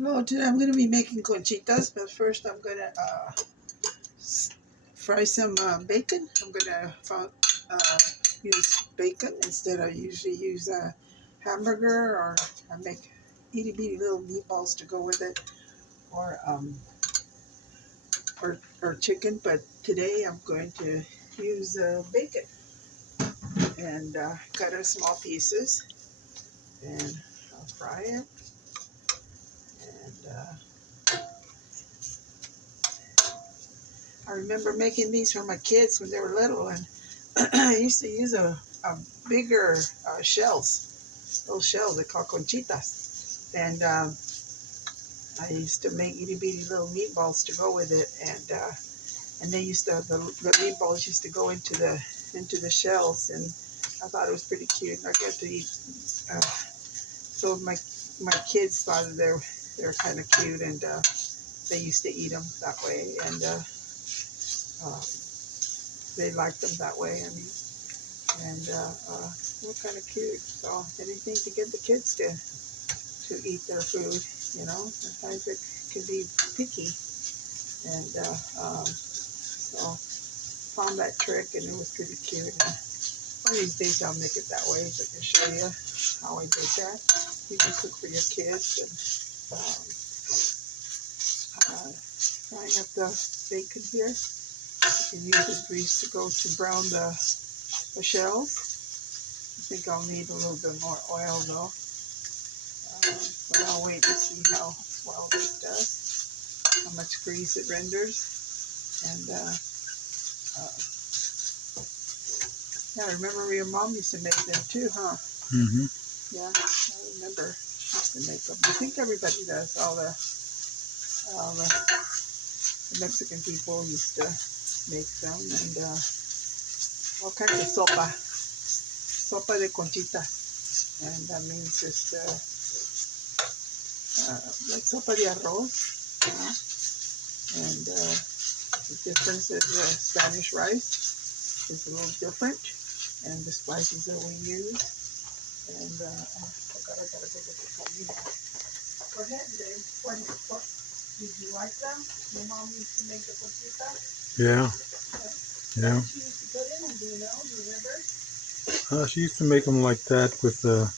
Well, today I'm going to be making conchitas, but first I'm going to fry some bacon. I'm going to use bacon instead. I usually use a hamburger, or I make itty bitty little meatballs to go with it, or or chicken. But today I'm going to use bacon and cut it small pieces, and I'll fry it. And I remember making these for my kids when they were little, and I used to use a bigger shells, those shells they call conchitas, and I used to make itty bitty little meatballs to go with it, and they used to the meatballs used to go into the shells, and I thought it was pretty cute. I got to eat. So my kids thought they were kind of cute, and they used to eat them that way, and uh, they liked them that way. I mean, and they're kind of cute. So anything to get the kids to eat their food, you know. Sometimes it can be picky, and so found that trick, and it was pretty cute. And one of these days I'll make it that way, so I can show you how I did that. You can cook for your kids, and frying up the bacon here. You can use the grease to go to brown the shells. I think I'll need a little bit more oil though. But I'll wait to see how well this does, how much grease it renders. And yeah, I remember your mom used to make them too, huh? Mm-hmm. Yeah, I remember she used to make them. I think everybody does. All the Mexican people used to make them, and all kinds of sopa de conchita, and that means just like sopa de arroz, you know? And the difference is Spanish rice is a little different, and the spices that we use. And I gotta go get the comida. Go ahead, Dave. What did you like them? Your mom used to make the conchita. Yeah. Yeah. What she used to put in them, do you know? Do you remember? She used to make them like that with a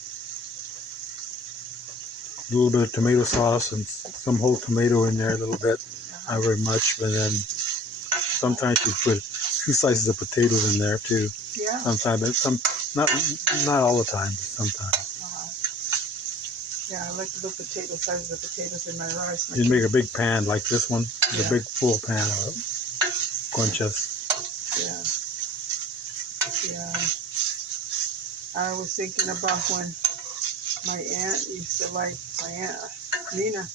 little bit of tomato sauce and some whole tomato in there a little bit. Not very much, but then sometimes she put 2 slices of potatoes in there too. Yeah. Sometimes, not all the time, but sometimes. Yeah, I like to put sizes of potatoes in my rice. You'd make a big pan like this one, Yeah. a big full pan of conchas. Yeah. Yeah. I was thinking about when my aunt used to like, my aunt Nina,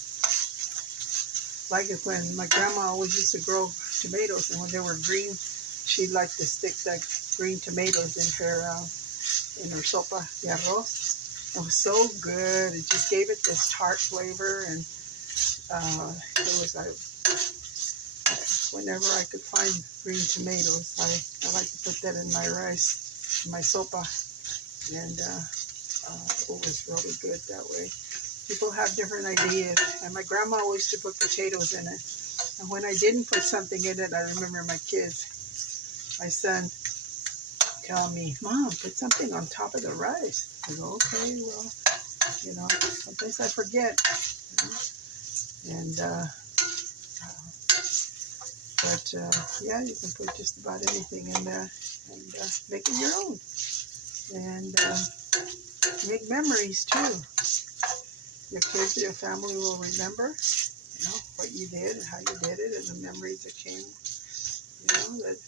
like it when my grandma always used to grow tomatoes, and when they were green, she'd like to stick that green tomatoes in her sopa de arroz. It was so good. It just gave it this tart flavor, and it was like, whenever I could find green tomatoes, I like to put that in my rice, in my sopa, and it was really good that way. People have different ideas, and my grandma used to put potatoes in it. And when I didn't put something in it, I remember my kids, my son, tell me, "Mom, put something on top of the rice." I go, "Okay, well, you know, sometimes I forget." You know? And but yeah, you can put just about anything in there and make it your own, and make memories too. Your kids, your family will remember, you know, what you did and how you did it, and the memories that came, you know, that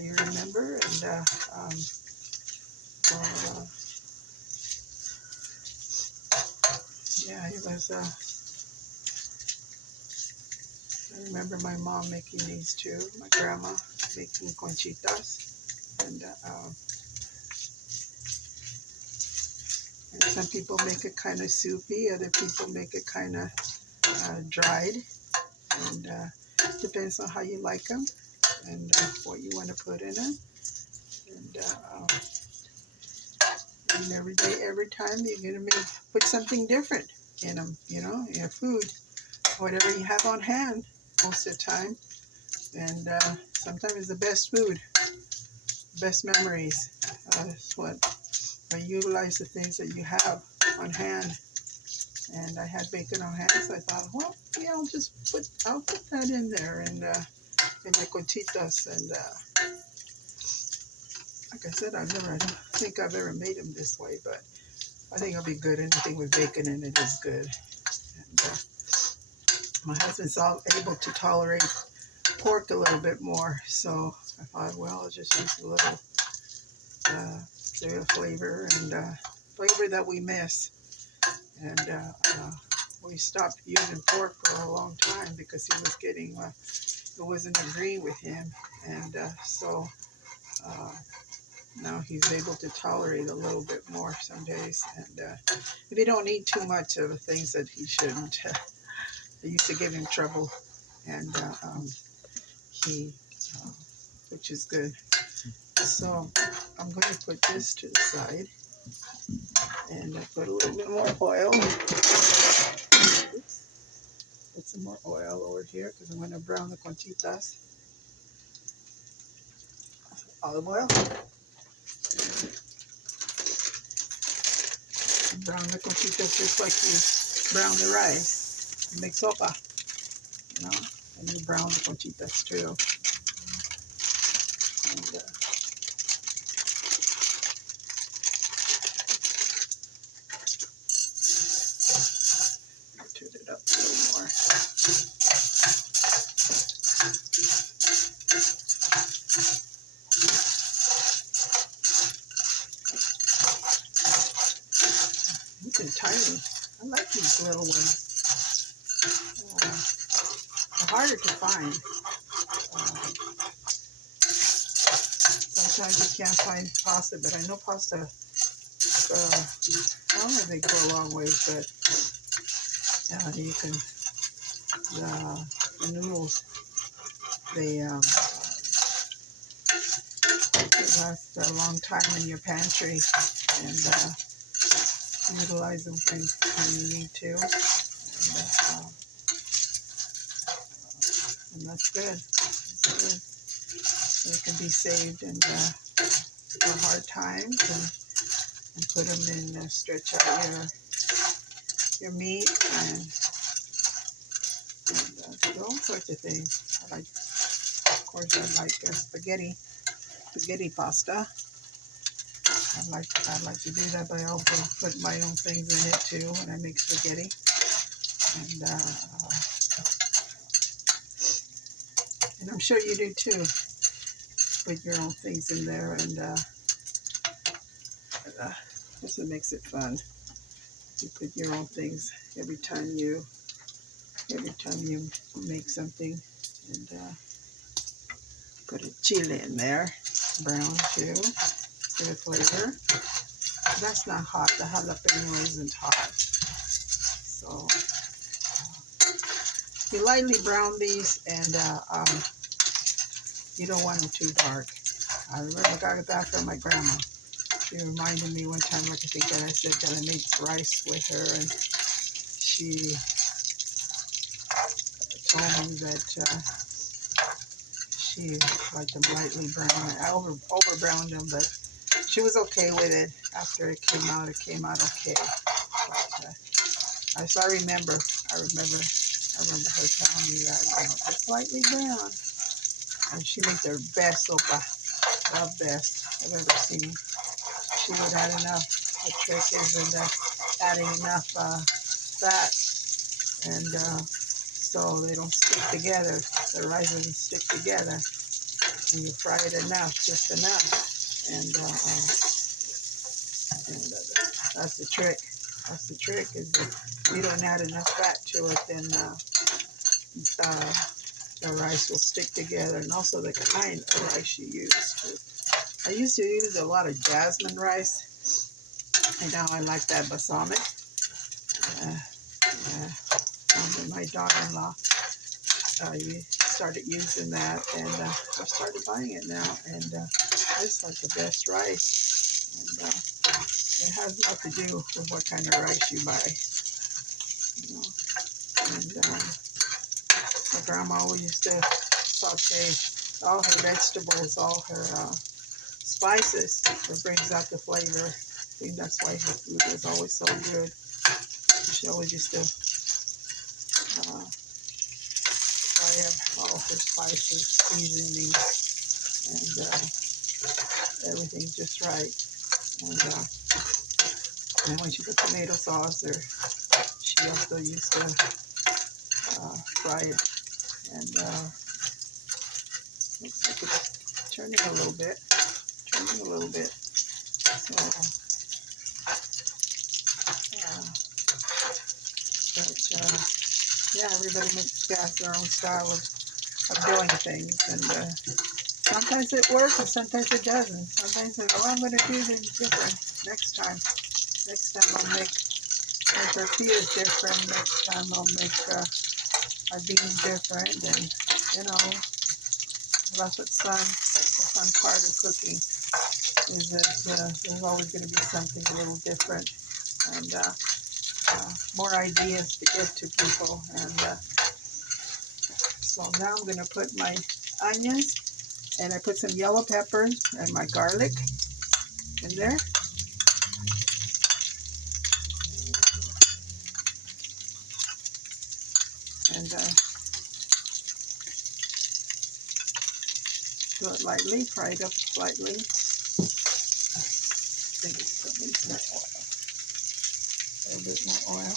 you remember. And well, yeah, it was. I remember my mom making these too. My grandma making conchitas, and some people make it kind of soupy. Other people make it kind of dried, and depends on how you like them and what you want to put in them. And every time you're gonna put something different. in them, in your food, whatever you have on hand most of the time. And sometimes it's the best food, best memories. That's what I utilize the things that you have on hand. And I had bacon on hand, so I thought, well, yeah, I'll put that in there and in my Conchitas. And like I said, I don't think I've ever made them this way, but I think it'll be good. Anything with bacon in it is good. And my husband's able to tolerate pork a little bit more, so I thought, well, I'll just use a little flavor and flavor that we miss. And we stopped using pork for a long time because he was getting, it wasn't agreeing with him. And so now he's able to tolerate a little bit more some days. And if you don't eat too much of the things that he shouldn't, it used to give him trouble. And he, which is good. So I'm going to put this to the side. And I put a little bit more oil. Oops. Put some more oil over here because I'm going to brown the Conchitas. Olive oil. Brown the Conchitas just like you brown the rice. You make sopa, and you brown the Conchitas too. And turn it up a little more. These are tiny. I like these little ones. They're harder to find. Sometimes you can't find pasta, but I know pasta, I don't know if they go a long way, but you can, the noodles, they last a long time in your pantry, and utilize them when you need to, and that's good. It's good. So it can be saved and for hard times, and put them in, stretch out your meat, and do all sorts of things. Of course, I like spaghetti pasta. I like to do that, but I also put my own things in it too when I make spaghetti. And I'm sure you do too. Put your own things in there, and this makes it fun. You put your own things every time you make something, and put a chili in there, brown too, for the flavor. That's not hot. The jalapeno isn't hot, so you lightly brown these, and you don't want them too dark. I remember I got that from my grandma. She reminded me one time, like I think that I said that I made rice with her, and she told me that she liked them lightly brown. I over browned them, but she was okay with it. After it came out okay. But so I remember her telling me that, just lightly brown. And she made the best sopa, the best I've ever seen. She would add enough. The trick is in adding enough fat, and so they don't stick together. The rice doesn't stick together, and you fry it enough, just enough, and that's the trick. That's the trick, is if you don't add enough fat to it, then the rice will stick together, and also the kind of rice you use too. I used to use a lot of jasmine rice, and now I like that balsamic. My daughter-in-law started using that, and I've started buying it now, and it's like the best rice. And it has a lot to do with what kind of rice you buy. And my grandma always used to saute all her vegetables, all her spices. It brings out the flavor. I think that's why her food was always so good. She always used to fry up all her spices, seasonings, and everything just right. And when she put tomato sauce, or she also used to fry it. And looks like it's turning a little bit. So, yeah, everybody has their own style of doing things. And sometimes it works and sometimes it doesn't. Sometimes I go, I'm going to do things different next time. Next time I'll make my tortillas different. Next time I'll make my beans different. And, you know, that's what's fun. The fun part of cooking is that there's always going to be something a little different. And more ideas to give to people. And so now I'm going to put my onions, and I put some yellow peppers and my garlic in there. And do it lightly, fry it up slightly. I think it's at least more oil. A little bit more oil.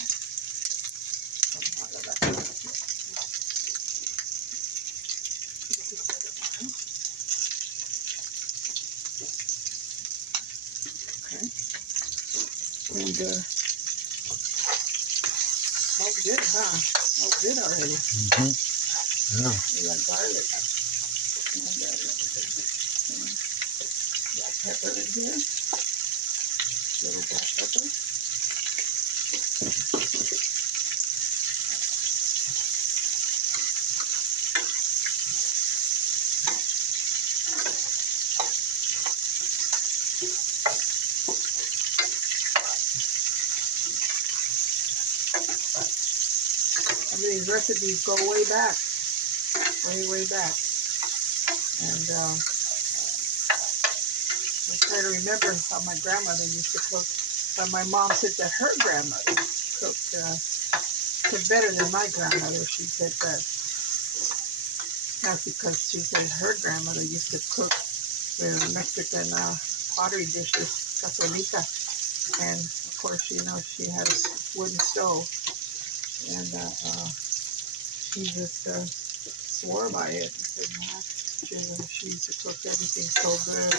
Okay. And smells good, huh? Smells good already. Yeah. We got garlic. And black pepper in here. Little black pepper. Some of these recipes go way back. Way back. And I try to remember how my grandmother used to cook. But my mom said that her grandmother cooked better than my grandmother. She said that that's because she said her grandmother used to cook with Mexican pottery dishes, cazuelita. And of course, you know, she had a wooden stove. And she just swore by it. And said, she used to cook everything so good.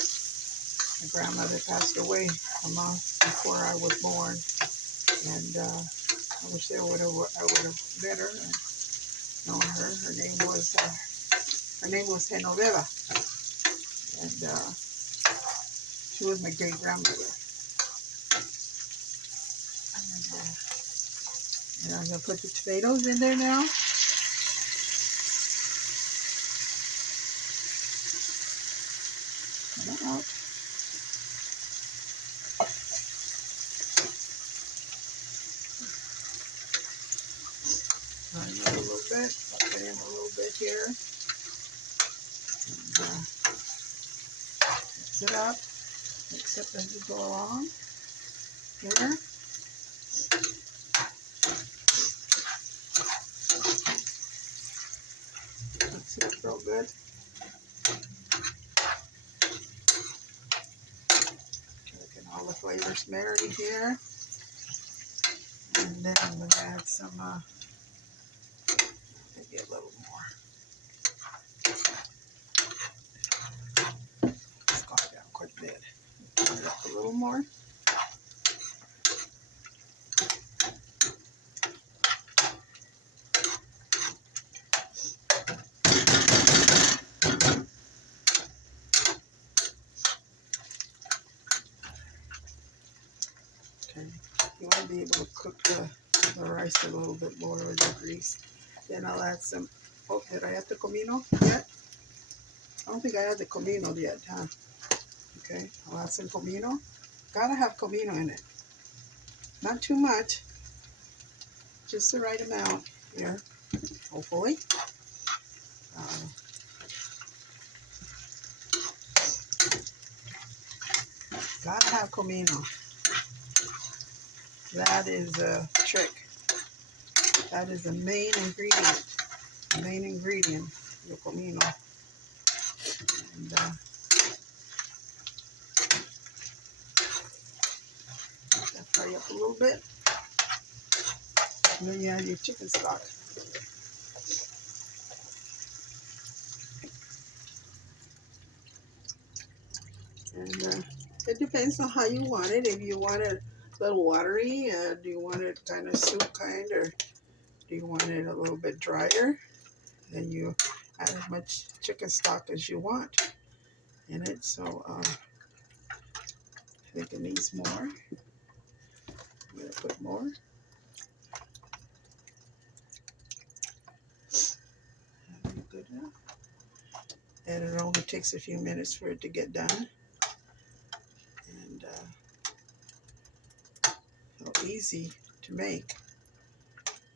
My grandmother passed away a month before I was born, and I wish I would have met her and known her. Her name was Genoveva, and she was my great grandmother. And I'm gonna put the tomatoes in there now. Come out. A little bit. I'll put in a little bit here. And, mix it up. Mix it as you go along. Here. Mix it up real good. Getting all the flavors married here. And then I'm going to add some, maybe a little more. It's gone down quite a bit. Turn it up a little more. Okay. You want to be able to cook the rice a little bit more with the grease. Then I'll add some, oh, did I add the comino yet? I don't think I had the comino yet, huh? Okay, I'll add some comino. Gotta have comino in it. Not too much, just the right amount. here, hopefully. Um, Gotta have comino. That is a trick. That is the main ingredient. The main ingredient, the comino. And that fry up a little bit. And then you add your chicken stock. And it depends on how you want it. If you want it a little watery, do you want it kind of soup kind, or do you want it a little bit drier? Then you add as much chicken stock as you want in it. So I think it needs more. I'm going to put more. That'll be good enough. And it only takes a few minutes for it to get done. And so easy to make.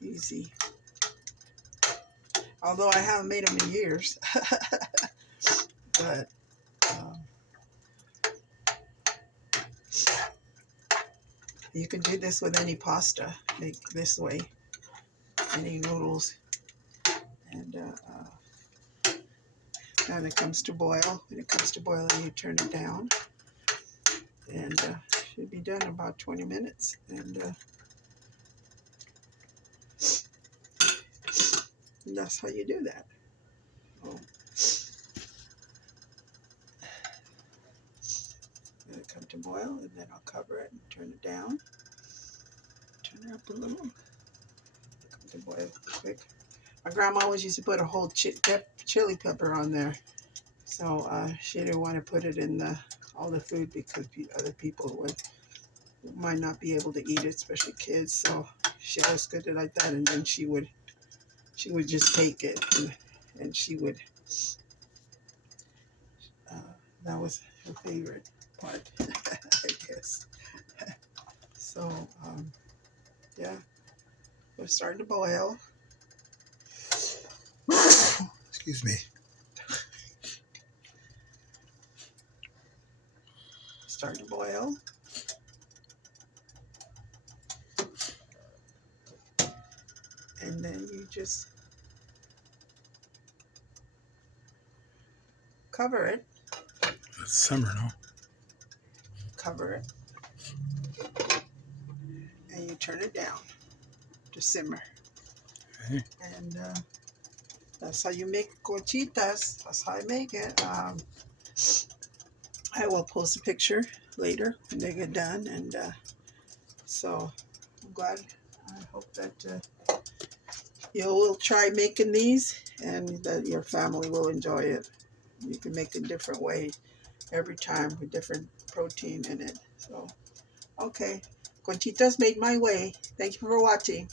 Easy. Although I haven't made them in years. But you can do this with any pasta. Make this way. Any noodles. And when it comes to boil, you turn it down. And should be done in about 20 minutes. And that's how you do that. Oh. Let it come to boil, and then I'll cover it and turn it down. Turn it up a little. Come to boil quick. My grandma always used to put a whole chili pepper on there. So she didn't want to put it in all the food because other people might not be able to eat it, especially kids. So she always did it like that, and then she would just take it, and she would. That was her favorite part, I guess. So yeah, we're starting to boil. Excuse me. Starting to boil. And then you just cover it. It's summer, no? Cover it. And you turn it down to simmer. Okay. And that's how you make conchitas. That's how I make it. I will post a picture later when they get done. And so I'm glad. I hope that you will try making these and that your family will enjoy it. You can make it a different way every time with different protein in it. So, okay. Conchitas made my way. Thank you for watching.